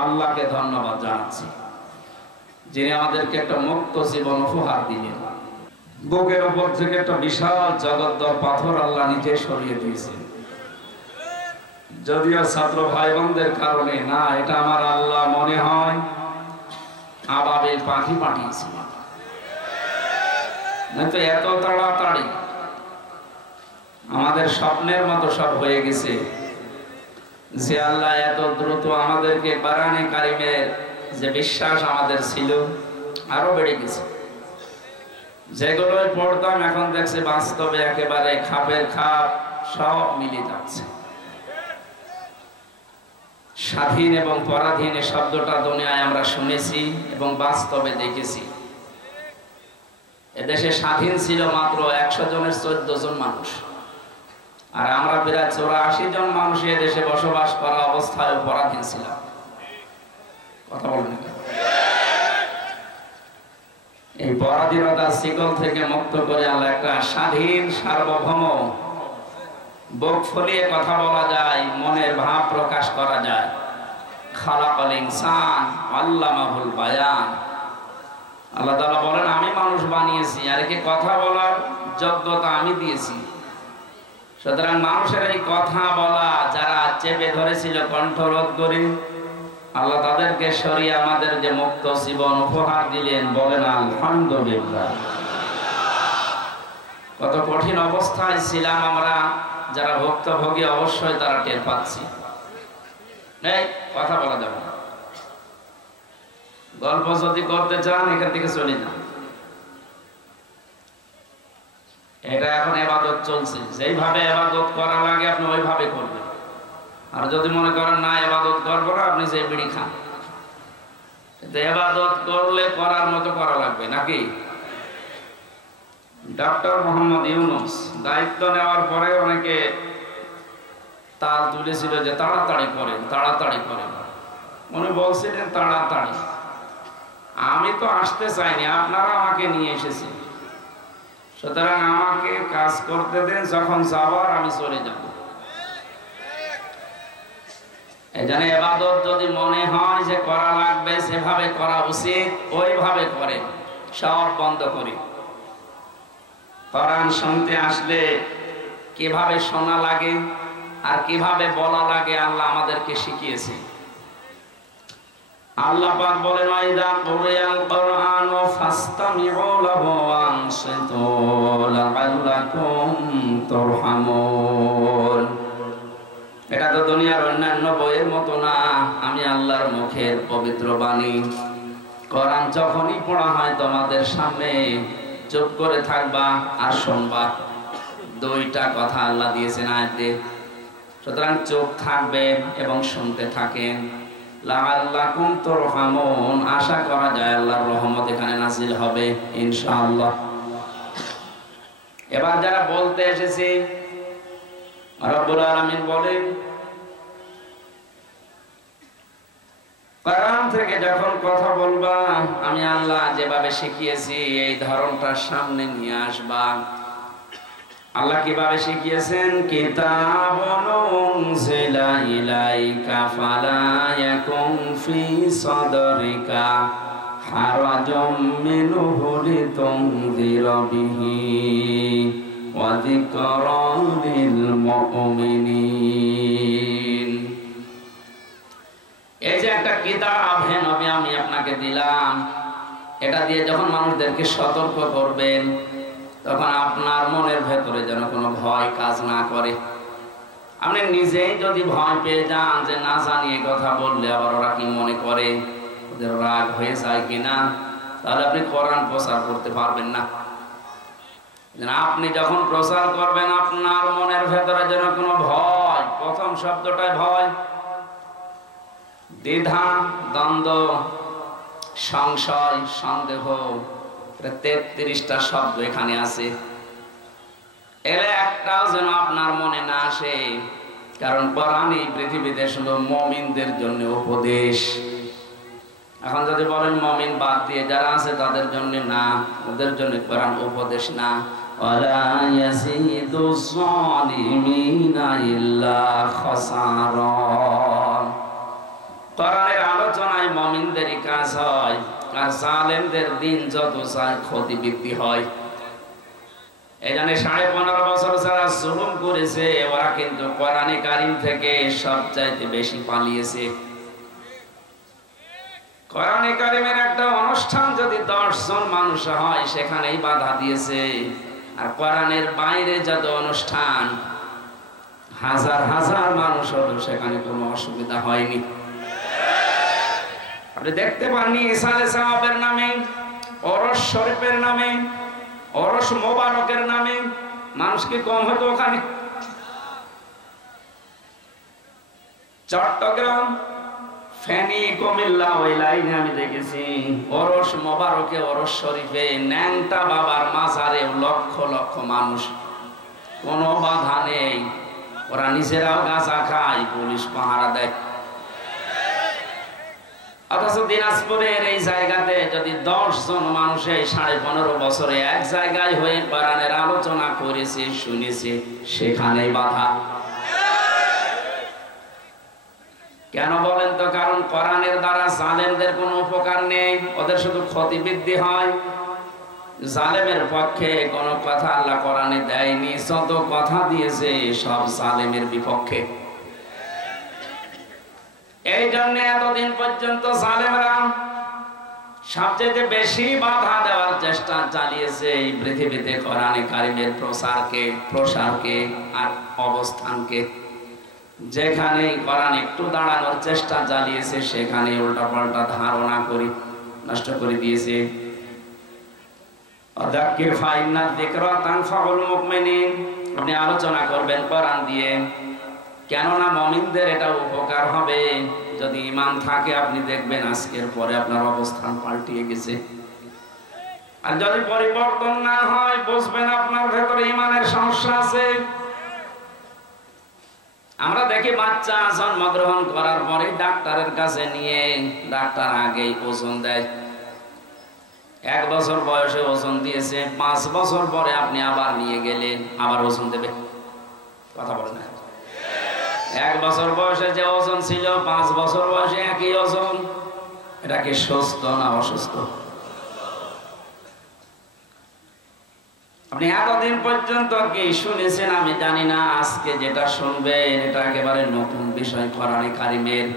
আল্লাহকে ধন্যবাদ জানাচ্ছি, যিনি আমাদেরকে একটা মুক্ত জীবন উপহার দিলেন। বুকের উপর থেকে একটা বিশাল জগদ্দল পাথর আল্লাহ নিজে সরিয়ে দিয়েছেন। যদিও ছাত্র ভাই বোনদের কারণে না, এটা আমার আল্লাহ মনে হয় আবাবিল পাখি পাঠিয়েছিল, নয়তো এত তাড়াতাড়ি আমাদের স্বপ্নের মতো সব হয়ে গেছে যে আল্লাহ এত দ্রুত আমাদেরকে কোরআনে কারিমের যে বিশ্বাস আমাদের ছিল আরো বেড়ে গেছে। যেগুলোই পড়তাম এখন দেখছি বাস্তবে একেবারে খাপের খাপ সব মিলে যাচ্ছে। স্বাধীন এবং পরাধীন এই শব্দটা দুনিয়ায় আমরা শুনেছি এবং বাস্তবে দেখেছি। এদেশে স্বাধীন ছিল মাত্র 100 জনের 14 জন মানুষ, আর আমরা প্রায় 84 জন মানুষ এদেশে বসবাস করা অবস্থায় পরাধীন ছিলাম। কথা বলেন, এই পরাধীনতার শিকল থেকে মুক্ত করে আল্লাহ একটা স্বাধীন সার্বভৌম, বুক ফুলিয়ে কথা বলা যায়, মনের ভাব প্রকাশ করা যায়। খালাকাল ইনসান আল্লামাহুল বায়ান। আল্লাহ তাআলা বলেন আমি মানুষ বানিয়েছি আর একে কথা বলার যোগ্যতা আমি দিয়েছি। সুতরাং মানুষের এই কথা বলা যারা চেপে ধরেছিল কণ্ঠরোধ করে, আল্লাহ তাদেরকে সরিয়ে আমাদের যে মুক্ত জীবন উপহার দিলেন, বলেন আলহামদুলিল্লাহ। কত কঠিন অবস্থায় ছিলাম আমরা, যারা ভুক্তভোগী অবশ্যই তারা টের পাচ্ছি। এই কথা বলা যাবে না, গল্প যদি করতে চান এখান থেকে চলে যান। এটা এখন ইবাদত চলছে, যেইভাবে ইবাদত করা লাগে আপনি ওইভাবে করবেন। আর যদি মনে করেন না ইবাদত করবো না, আপনি যে বিড়ি খান। ইবাদত করলে করার মতো করা লাগবে নাকি? ডক্টর মোহাম্মদ ইউনূস দায়িত্ব নেওয়ার পরে অনেকে তাল তুলেছিল যে তাড়াতাড়ি করেন, তাড়াতাড়ি করেন। উনি বলছিলেন তাড়াতাড়ি, আমি তো আসতে চাইনি, আপনারা আমাকে নিয়ে এসেছেন, সুতরাং আমাকে কাজ করতে দেন, যখন যাবার আমি চলে যাব। এজন্য ইবাদত যদি মনে হয় যে করা লাগবে, সেভাবে করা উচিত, ওইভাবে করেন, সব বন্ধ করি। কোরআন শুনতে আসলে কিভাবে শোনা লাগে আর কিভাবে বলা লাগে আল্লাহ আমাদেরকে শিখিয়েছে। আল্লাহ পাক বলেন ওয়াইদা কুরিয়াল কুরআনু ফাসতামিউ লাহু ওয়া আনসিতু লাআল্লাকুম তুরহামুন। এটা তো দুনিয়ার অন্যান্য বইয়ের মতো না, আমি আল্লাহর মুখের পবিত্র বাণী। কোরআন যখনই পড়া হয় তোমাদের সামনে চুপ করে থাকবা আর শুনবা। দুইটা কথা আল্লাহ দিয়েছেন আয়াতে, সুতরাং চুপ থাকবেন এবং শুনতে থাকেন। লাআল্লাকুম তুরহামুন, আশা করা যায় আল্লাহর রহমত এখানে নাযিল হবে ইনশাআল্লাহ। এবার যারা বলতে এসেছে, রব্বুল আলামিন বলেন কোরআন থেকে যখন কথা বলবা, আমি আল্লাহ যেভাবে শিখিয়েছি এই ধরনটার সামনে নিয়ে আসবা। আল্লাহ কিভাবে শিখিয়েছেন? কিতাবুন উনজিলা ইলাইকা ফালা ইয়াকুম ফি সাদরিকা হারাজুম মিনহু লিতুনযিরা বিহি ওয়া যিকরা লিল মুমিনিন। এই যে একটা কিতাব হে নবী আমি আপনাকে দিলাম, এটা দিয়ে যখন মানুষদেরকে সতর্ক করবেন, তখন আপনার মনের ভেতরে যেন কোনো ভয় কাজ না করে। আপনি নিজেই যদি ভয় পেয়ে যান যে না জানিয়ে কথা বললে আবার ওরা কি মনে করে, ওদের রাগ হয়ে যায় কিনা, তাহলে আপনি কোরআন প্রচার করতে পারবেন না। আপনি যখন প্রচার করবেন, আপনার মনের ভেতরে যেন কোনো ভয়, প্রথম শব্দটাই ভয়, দ্বিধা, দ্বন্দ্ব, সংশয়, সন্দেহ, 33টা শব্দ এখানে আছে, এর একটাও যেন আপনার মনে না আসে। কারণ কোরআন এই পৃথিবীতে শুধু মুমিনদের জন্য উপদেশ। এখন যদি বলেন মুমিন বাদ দিয়ে যারা আছে তাদের জন্য না, ওদের জন্য কোরআন উপদেশ না। ওয়ালা ইয়াজিদুজ জালিমিনা ইল্লা খাসারা। কোরআনের আলোচনায় মুমিনদেরই কাজ হয়, আর জালেমদের দিন যত চায় ক্ষতি বৃদ্ধি হয়। এই জন্য 15.5 বছর যারা জুলুম করেছে ওরা কিন্তু কোরআনে কারীম থেকে সবচাইতে বেশি পালিয়েছে। কোরআনে কারীমের একটা অনুষ্ঠান যদি 10 জন মানুষ হয় সেখানেই বাধা দিয়েছে, আর কোরআনের বাইরে যত অনুষ্ঠান হাজার হাজার মানুষ হলো সেখানে কোনো অসুবিধা হয়নি। আপনি দেখতে পাননি ইসালে সাহাবের নামে, ওরস শরীফের নামে, ওরস মোবারকের নামে মানুষ কি কম হতো ওখানে? চট্টগ্রাম, ফেনী, কুমিল্লা ওই লাইনে আমি দেখেছি ওরস মোবারকে, ওরস শরীফে ন্যাংটা বাবার মাজারে লক্ষ লক্ষ মানুষ, কোনো বাধা নেই। ওরা নিজেরাও গাঁজা খায়, পুলিশ পাহারা দেয়। অথচ দিনাজপুরের এই জায়গাতে যদি 10 জন মানুষ এই 15.5 বছরে এক জায়গায় হয়ে কোরআনের আলোচনা করেছে, শুনেছে, সেখানেই বাধা। কেন বলেন তো? কারণ কোরআনের দ্বারা জালেমদের কোনো উপকার নেই, ওদের শুধু ক্ষতি বৃদ্ধি হয়। জালেমের পক্ষে কোনো কথা আল্লাহ কোরআনে দেয়নি, যত কথা দিয়েছে সব জালেমের বিপক্ষে। এই জন্য এতদিন পর্যন্ত জালেমরা সবচেয়ে বেশি বাধা দেওয়ার চেষ্টা চালিয়েছে এই পৃথিবীতে কোরআনে কারীমের প্রসারকে আর অবস্থানকে। যেখানে কোরআন একটু দাঁড়ানোর চেষ্টা চালিয়েছে সেখানে উল্টাপাল্টা ধারণা করে নষ্ট করে দিয়েছে। আপনি আলোচনা করবেন কোরআন দিয়ে, কেননা মুমিনদের এটা উপকার হবে। যদি ঈমান থাকে আপনি দেখবেন আজকের পরে আপনার অবস্থান পাল্টিয়ে গেছে। আর যদি পরিবর্তন না হয় বুঝবেন আপনার ভেতরে ঈমানের সমস্যা আছে। আমরা দেখি বাচ্চা জন্মগ্রহণ করার পরে ডাক্তারের কাছে নিয়ে ডাক্তার আগেই ওজন দেয়। 1 বছর বয়সে ওজন দিয়েছে, 5 বছর পরে আপনি আবার নিয়ে গেলেন, আবার ওজন দেবে। কথা বলেন না? 1 বছর বয়সে যে ওজন ছিল 5 বছর বয়সে একই ওজন। এটা কি সুস্থ না অসুস্থ? আপনি এতদিন পর্যন্ত কি শুনেছেন আমি জানি না, আজকে যেটা শুনবেন এটা একেবারে নতুন বিষয় কোরআনে কারীমের।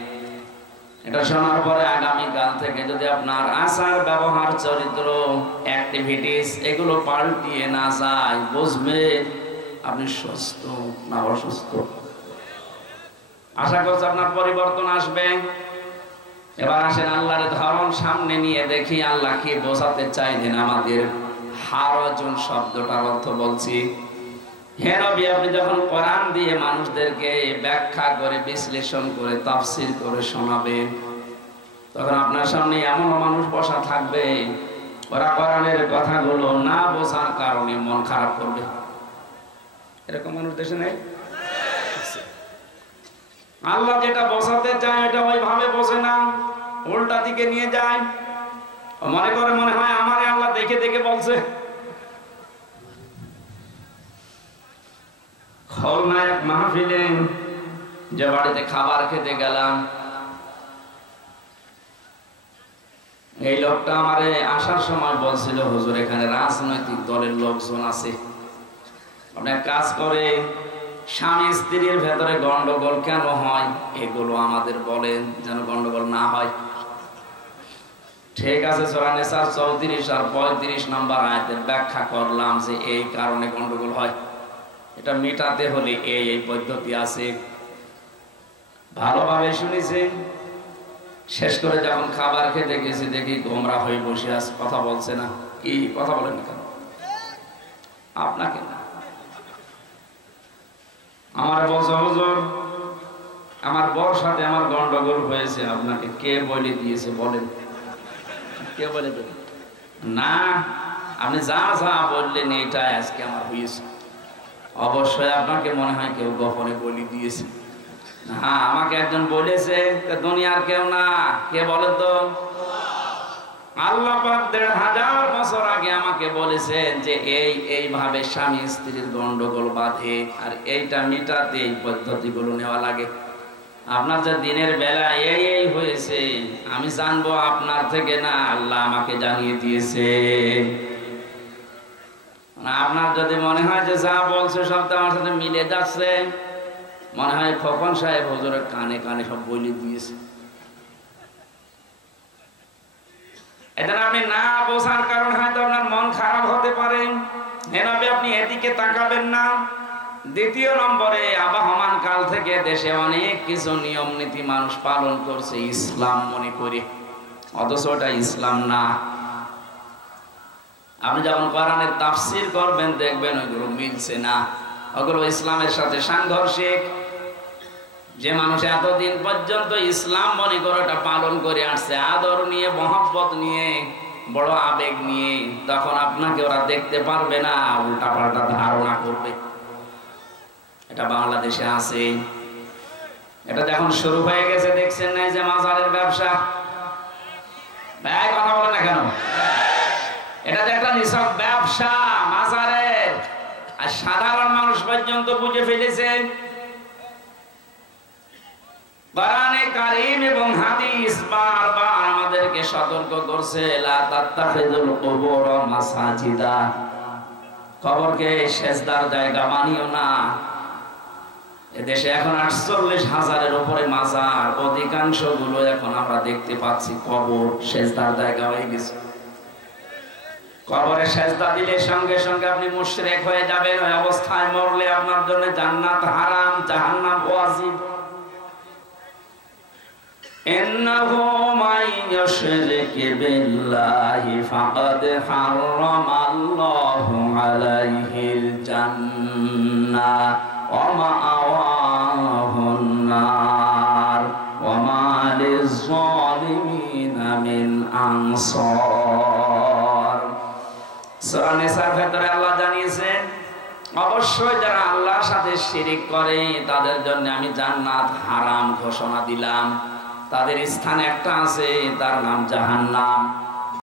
এটা শোনার পরে আগামীকাল থেকে যদি আপনার আচার ব্যবহার চরিত্র অ্যাক্টিভিটিস এগুলো পাল্টিয়ে না যায়, বুঝবেন আপনি সুস্থ না অসুস্থ। আশা করছি আপনার পরিবর্তন আসবে। এবার আসেন আল্লাহর ধরন সামনে নিয়ে দেখি আল্লাহ কি বোঝাতে চাইলেন আমাদের। হারজন শব্দটার অর্থ বলছি, হে নবী আপনি যখন কোরআন দিয়ে মানুষদেরকে ব্যাখ্যা করে বিশ্লেষণ করে তাফসীর করে শোনাবেন, তখন আপনার সামনে এমন মানুষ বসা থাকবে ওরা কোরআনের কথাগুলো না বোঝার কারণে মন খারাপ করবে। এরকম মানুষ দেশে নেই? আল্লাহ যেটা বোঝাতে চায় এটা ওইভাবে বোঝে না, উল্টা দিকে নিয়ে যায়। মনে করে মনে হয় আমারে আল্লাহ দেখে দেখে বলছে। খলনায়ক মাহফিলে যে বাড়িতে খাবার খেতে গেলাম, এই লোকটা আমারে আসার সময় বলছিল, হুজুর এখানে রাজনৈতিক দলের লোকজন আছে, অনেক কাজ করে, স্বামী স্ত্রীর ভেতরে গন্ডগোল কেন হয় এগুলো আমাদের বলেন যেন গন্ডগোল না হয়। ঠিক আছে, সূরা নিসা 34 আর 35 নম্বর আয়াতের ব্যাখ্যা করলাম যে এই কারণে গন্ডগোল হয়, এটা মেটাতে হলে এই পদ্ধতি আছে। ভালোভাবে শুনেছি। শেষ করে যখন খাবার খেতে গেছি দেখি গোমরা হয়ে বসে আছে, কথা বলছে না। কি কথা বলেন না কেন? আপনাকে না, আমার বলছে হুজুর আমার বউর সাথে আমার গন্ডগোল হয়েছে, আপনাকে কে বলে দিয়েছে বলেন? কে বলে দেবে? না, আপনি যা যা বললেন এটাই আজকে আমার হয়েছে। অবশ্যই আপনাকে মনে হয় কেউ গোপনে বলে দিয়েছে। হ্যাঁ, আমাকে একজন বলেছে, দুনিয়ার কেউ না। কে বলে তো? আল্লাহ পাক 1500 বছর আগে আমাকে বলেছেন যে এইভাবে স্বামী স্ত্রীর গন্ডগোল বাঁধে, আর এইটা মিটাতে এই পদ্ধতিগুলো নেওয়া লাগে। আপনার যে দিনের বেলা এই হয়েছে আমি জানবো আপনার থেকে না, আল্লাহ আমাকে জানিয়ে দিয়েছে। আপনার যদি মনে হয় যে যা বলছে সব তো আমার সাথে মিলে যাচ্ছে, মনে হয় খোকন সাহেব হুজুরের কানে কানে সব বলে দিয়েছে। এটা আপনি না বোঝার কারণ হয়তো আপনার মন খারাপ হতে পারে, এভাবে আপনি এদিকে তাকাবেন না। দ্বিতীয় নম্বরে, আবহমান কাল থেকে দেশে অনেক কিছু নিয়ম নীতি মানুষ পালন করছে ইসলাম মনে করে, অথচ ওটা ইসলাম না। আপনি যখন কোরআনের তাফসীর করবেন দেখবেন ওইগুলো মিলছে না, ওগুলো ইসলামের সাথে সাংঘর্ষিক। যে মানুষ এতদিন পর্যন্ত ইসলাম মনে করে ওটা পালন করে আসছে আদর নিয়ে, মহব্বত নিয়ে, বড় আবেগ নিয়ে, তখন আপনাকে ওরা দেখতে পারবে না, উল্টা পাল্টা ধারণা করবে। এটা বাংলাদেশে আছে। এটা যখন শুরু হয়ে গেছে দেখছেন না, যে মাজারের ব্যবসা, কথা বলে না কেন? এটা যে একটা নিছক ব্যবসা মাজারের, আর সাধারণ মানুষ পর্যন্ত বুঝে ফেলেছে। কোরআনে কারীম এবং হাদিস বারবার আমাদেরকে সতর্ক করছে, লা তাত্তাখিযুল কুবুর মাসাজিদা, কবরকে সেজদার জায়গা বানিও না। এদেশে এখন 48,000-এর উপরে মাজার, অধিকাংশ গুলো এখন আমরা দেখতে পাচ্ছি কবর সেজদার জায়গা হয়ে গেছে। কবরে সেজদা দিলে সঙ্গে সঙ্গে আপনি মুশরিক হয়ে যাবেন। ওই অবস্থায় মরলে আপনার জন্য জান্নাত হারাম, জাহান্নাম ওয়াজিব। ইন্নাহু মান ইউশরিক বিল্লাহি ফাকাদ হারামাল্লাহু আলাইহিল জান্নাহ ওয়া মাআওয়াহুন নার ওয়া মা লিয-যালিমিনা মিন আনসার। সূরা নিসার ভেতরে আল্লাহ জানিয়েছেন, অবশ্যই যারা আল্লাহর সাথে শিরিক করে তাদের জন্য আমি জান্নাত হারাম ঘোষণা দিলাম। তাদের স্থান একটা আছে, তার নাম জাহান্নাম।